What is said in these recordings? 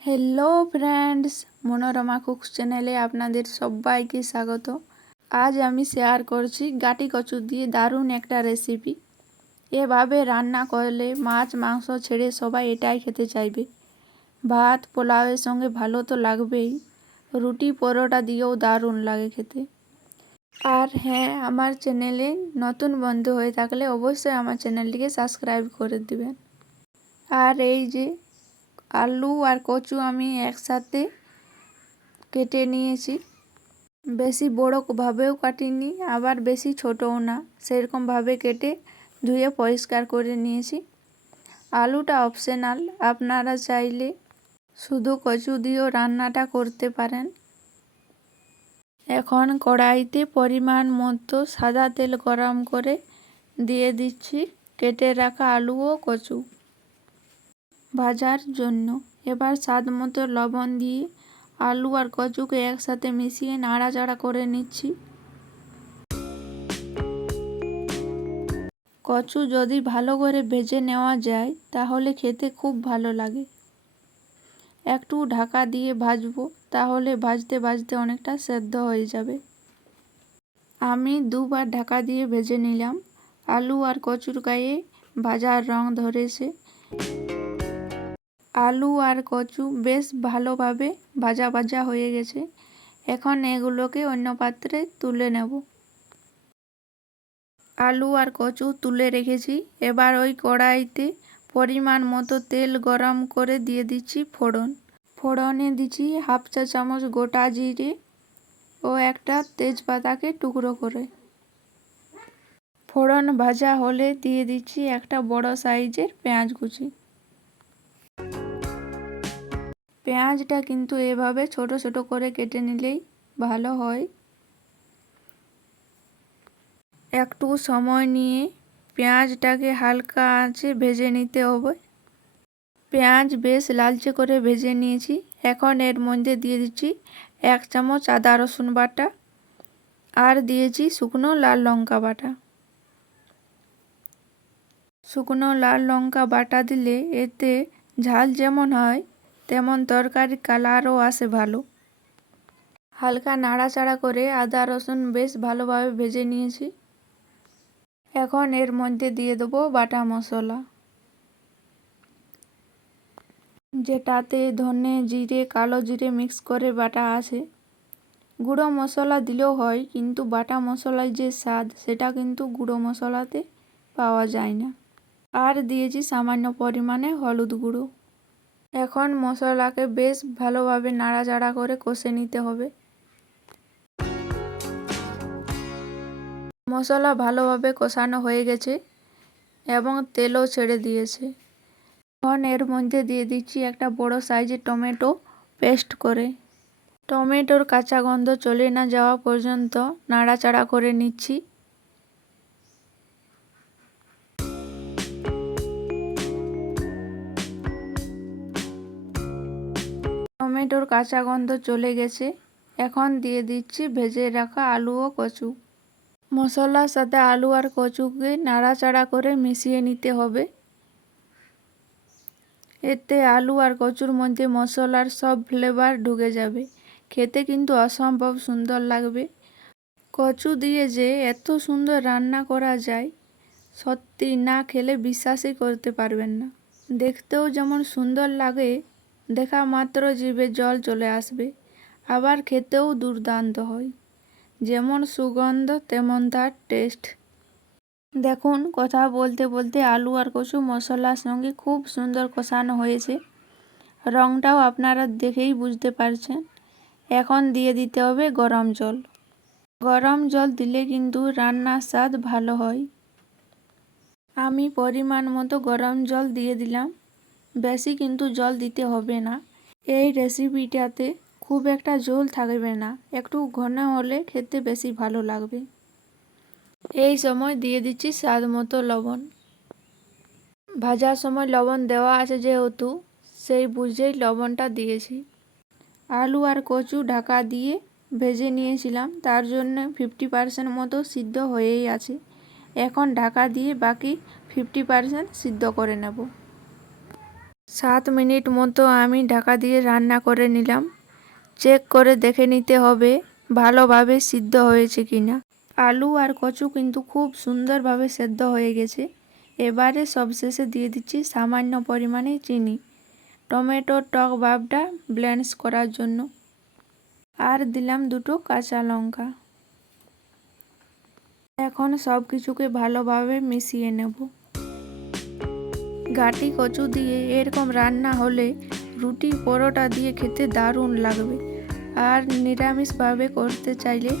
Hello friends, Manorama cooks চ্যানেলে আপনাদের সবাইকে স্বাগত। আজ আমি শেয়ার করছি গাটি কচু দিয়ে দারুণ একটা রেসিপি। এভাবে রান্না করলে মাছ মাংস ছেড়ে সবাই এটাই খেতে চাইবে। ভাত পোলাওয়ের সঙ্গে ভালো তো লাগবেই, রুটি পরোটা দিয়েও দারুণ লাগে খেতে। আর হ্যাঁ, আমার চ্যানেলে নতুন বন্ধু হয়ে থাকলে অবশ্যই আমার চ্যানেলটিকে সাবস্ক্রাইব করে দিবেন। আর এই যে আলু আর কচু আমি একসাথে কেটে নিয়েছি। বেশি বড়োভাবেও কাটিনি, আবার বেশি ছোটও না, সেরকমভাবে কেটে ধুয়ে পরিষ্কার করে নিয়েছি। আলুটা অপশনাল, আপনারা চাইলে শুধু কচু দিয়েও রান্নাটা করতে পারেন। এখন কড়াইতে পরিমাণ মতো সাদা তেল গরম করে দিয়ে দিচ্ছি কেটে রাখা আলু ও কচু ভাজার জন্য। এবার স্বাদ মতো লবণ দিয়ে আলু আর কচুকে একসাথে মিশিয়ে নাড়াচাড়া করে নিচ্ছি। কচু যদি ভালো করে ভেজে নেওয়া যায় তাহলে খেতে খুব ভালো লাগে। একটু ঢাকা দিয়ে ভাজবো, তাহলে ভাজতে ভাজতে অনেকটা সেদ্ধ হয়ে যাবে। আমি দুবার ঢাকা দিয়ে ভেজে নিলাম। আলু আর কচুর গায়ে ভাজার রং ধরেছে। আলু আর কচু বেশ ভালোভাবে ভাজা ভাজা হয়ে গেছে। এখন এগুলোকে অন্য পাত্রে তুলে নেব। আলু আর কচু তুলে রেখেছি। এবার ওই কড়াইতে পরিমাণ মতো তেল গরম করে দিয়ে দিচ্ছি ফোড়ন। ফোড়নে দিচ্ছি হাফ চা চামচ গোটা জিরে ও একটা তেজপাতাকে টুকরো করে। ফোড়ন ভাজা হলে দিয়ে দিচ্ছি একটা বড় সাইজের পেঁয়াজ কুচি। পেঁয়াজটা কিন্তু এভাবে ছোট ছোট করে কেটে নিলেই ভালো হয়। একটু সময় নিয়ে পেঁয়াজটাকে হালকা আঁচে ভেজে নিতে হবে। পেঁয়াজ বেশ লালচে করে ভেজে নিয়েছি। এখন এর মধ্যে দিয়ে দিচ্ছি 1 চামচ আদা রসুন বাটা আর দিয়েছি শুকনো লাল লঙ্কা বাটা। শুকনো লাল লঙ্কা বাটা দিলে এতে ঝাল যেমন হয় তেমন তরকারির কালারও আসে ভালো। হালকা নাড়াচাড়া করে আদা রসুন বেশ ভালোভাবে ভেজে নিয়েছি। এখন এর মধ্যে দিয়ে দেবো বাটা মশলা, যেটাতে ধনে জিরে কালো জিরে মিক্স করে বাটা আছে। গুঁড়ো মশলা দিলেও হয়, কিন্তু বাটা মশলায় যে স্বাদ সেটা কিন্তু গুঁড়ো মশলাতে পাওয়া যায় না। আর দিয়েছি সামান্য পরিমাণে হলুদ গুঁড়ো। এখন মশলাকে বেশ ভালোভাবে নাড়াচাড়া করে কষে নিতে হবে। মশলা ভালোভাবে কষানো হয়ে গেছে এবং তেলও ছেড়ে দিয়েছে। এখন এর মধ্যে দিয়ে দিচ্ছি একটা বড় সাইজের টমেটো পেস্ট করে। টমেটোর কাঁচা গন্ধ চলে না যাওয়া পর্যন্ত নাড়াচাড়া করে নিচ্ছি। টমেটোর কাঁচা গন্ধ চলে গেছে। এখন দিয়ে দিচ্ছি ভেজে রাখা আলু ও কচু। মশলার সাথে আলু আর কচুকে নাড়াচাড়া করে মিশিয়ে নিতে হবে। এতে আলু আর কচুর মধ্যে মশলার সব ফ্লেভার ঢুকে যাবে। খেতে কিন্তু অসম্ভব সুন্দর লাগবে। কচু দিয়ে যে এত সুন্দর রান্না করা যায়, সত্যি না খেলে বিশ্বাসই করতে পারবেন না। দেখতেও যেমন সুন্দর লাগে, দেখা মাত্র জিভে জল চলে আসবে। আবার খেতেও দুর্দান্ত হয়। যেমন সুগন্ধ তেমন তার টেস্ট। দেখুন, কথা বলতে বলতে আলু আর কচু মশলার সঙ্গে খুব সুন্দর কষানো হয়েছে। রঙটাও আপনারা দেখেই বুঝতে পারছেন। এখন দিয়ে দিতে হবে গরম জল। গরম জল দিলে কিন্তু রান্নার স্বাদ ভালো হয়। আমি পরিমাণ মতো গরম জল দিয়ে দিলাম। বেশি কিন্তু জল দিতে হবে না। এই রেসিপিটাতে খুব একটা ঝোল থাকবে না, একটু ঘন হলে খেতে বেশি ভালো লাগবে। এই সময় দিয়ে দিচ্ছি স্বাদ মতো লবণ। ভাজার সময় লবণ দেওয়া আছে যেহেতু, সেই বুঝেই লবণটা দিয়েছি। আলু আর কচু ঢাকা দিয়ে ভেজে নিয়েছিলাম, তার জন্য 50% মতো সিদ্ধ হয়েই আছে। এখন ঢাকা দিয়ে বাকি 50% সিদ্ধ করে নেব। 7 মিনিট মতো আমি ঢাকা দিয়ে রান্না করে নিলাম। চেক করে দেখে নিতে হবে ভালোভাবে সিদ্ধ হয়েছে কিনা। আলু আর কচু কিন্তু খুব সুন্দরভাবে সেদ্ধ হয়ে গেছে। এবারে সবশেষে দিয়ে দিচ্ছি সামান্য পরিমাণে চিনি, টমেটোর টক ভাবটা ব্লেন্ড করার জন্য। আর দিলাম 2টো কাঁচা লঙ্কা। এখন সব কিছুকে ভালোভাবে মিশিয়ে নেব। গাঠি কচু দিয়ে এরকম রান্না হলে রুটি পরোটা দিয়ে খেতে দারুণ লাগবে। আর নিরামিষভাবে করতে চাইলে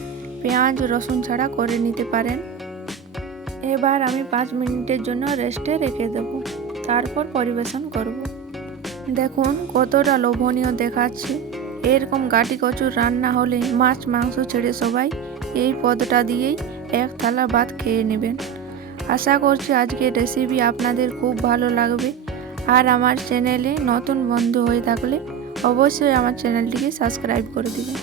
পেঁয়াজ রসুন ছাড়া করে নিতে পারেন। এবার আমি 5 মিনিটের জন্য রেস্টে রেখে দেব, তারপর পরিবেশন করব। দেখুন কতটা লোভনীয় দেখাচ্ছে। এরকম গাঠি কচুর রান্না হলে মাছ মাংস ছেড়ে সবাই এই পদটা দিয়েই এক থালা ভাত খেয়ে নেবেন। আশা করছি আজকের রেসিপি আপনাদের খুব ভালো লাগবে। আর আমার চ্যানেলে নতুন বন্ধু হয়ে থাকলে অবশ্যই আমার চ্যানেলটিকে সাবস্ক্রাইব করে দিবেন।